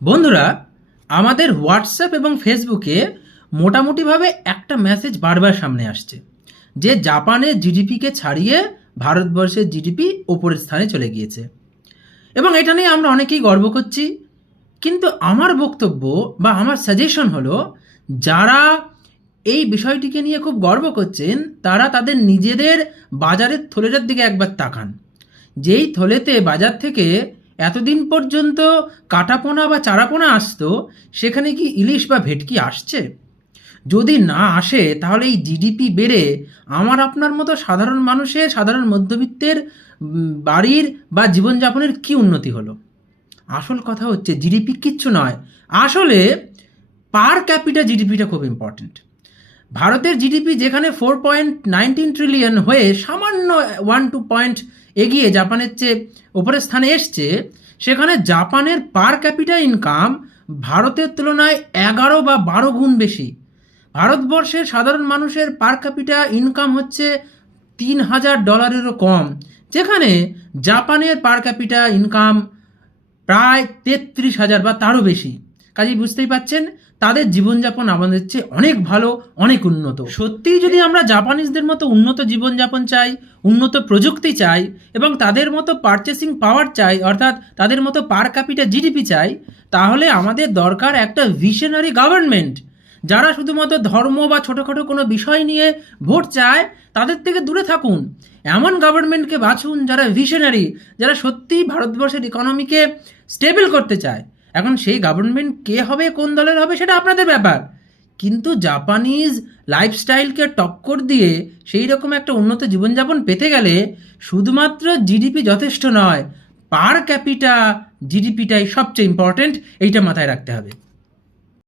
বন্ধুরা, আমাদের হোয়াটসঅ্যাপ এবং ফেসবুকে মোটামুটিভাবে একটা মেসেজ বারবার সামনে আসছে যে জাপানের জিডিপিকে ছাড়িয়ে ভারতবর্ষের জিডিপি ওপরের স্থানে চলে গিয়েছে এবং এটা নিয়ে আমরা অনেকেই গর্ব করছি। কিন্তু আমার বক্তব্য বা আমার সাজেশন হলো, যারা এই বিষয়টিকে নিয়ে খুব গর্ব করছেন তারা তাদের নিজেদের বাজারের থলেটার দিকে একবার তাকান। যেই থলেতে বাজার থেকে এতদিন পর্যন্ত কাটাপোনা বা চারাপোনা আসতো, সেখানে কি ইলিশ বা ভেটকি আসছে? যদি না আসে তাহলে এই জিডিপি বেড়ে আমার আপনার মতো সাধারণ মানুষের, সাধারণ মধ্যবিত্তের বাড়ির বা জীবনযাপনের কি উন্নতি হলো? আসল কথা হচ্ছে জিডিপি কিচ্ছু নয়, আসলে পার ক্যাপিটা জিডিপিটা খুব ইম্পর্টেন্ট। ভারতের জিডিপি যেখানে 4.19 ট্রিলিয়ন হয়ে সামান্য 1-2 পয়েন্ট এগিয়ে জাপানের চেয়ে ওপরের স্থানে এসছে, সেখানে জাপানের পার ক্যাপিটা ইনকাম ভারতের তুলনায় 11 বা 12 গুণ বেশি। ভারতবর্ষের সাধারণ মানুষের পার ক্যাপিটা ইনকাম হচ্ছে $3,000 কম, যেখানে জাপানের পার ক্যাপিটা ইনকাম প্রায় 33,000 বা তারও বেশি। কাজেই বুঝতেই পাচ্ছেন তাদের জীবনযাপন আমাদের চেয়ে অনেক ভালো, অনেক উন্নত। সত্যিই যদি আমরা জাপানিজদের মতো উন্নত জীবনযাপন চাই, উন্নত প্রযুক্তি চাই এবং তাদের মতো পারচেসিং পাওয়ার চাই, অর্থাৎ তাদের মতো পার ক্যাপিটা জিডিপি চাই, তাহলে আমাদের দরকার একটা ভিশনারি গভর্নমেন্ট। যারা শুধুমাত্র ধর্ম বা ছোটোখাটো কোনো বিষয় নিয়ে ভোট চায় তাদের থেকে দূরে থাকুন। এমন গভর্নমেন্টকে বাছুন যারা ভিশনারি, যারা সত্যিই ভারতবর্ষের ইকোনমিকে স্টেবল করতে চায়। এখন সেই গভর্নমেন্ট কে হবে, কোন দলের হবে, সেটা আপনাদের ব্যাপার। কিন্তু জাপানিজ লাইফস্টাইলকে টক্কর দিয়ে সেই রকম একটা উন্নত জীবনযাপন পেতে গেলে শুধুমাত্র জিডিপি যথেষ্ট নয়, পার ক্যাপিটা জিডিপিটাই সবচেয়ে ইম্পর্টেন্ট। এইটা মাথায় রাখতে হবে।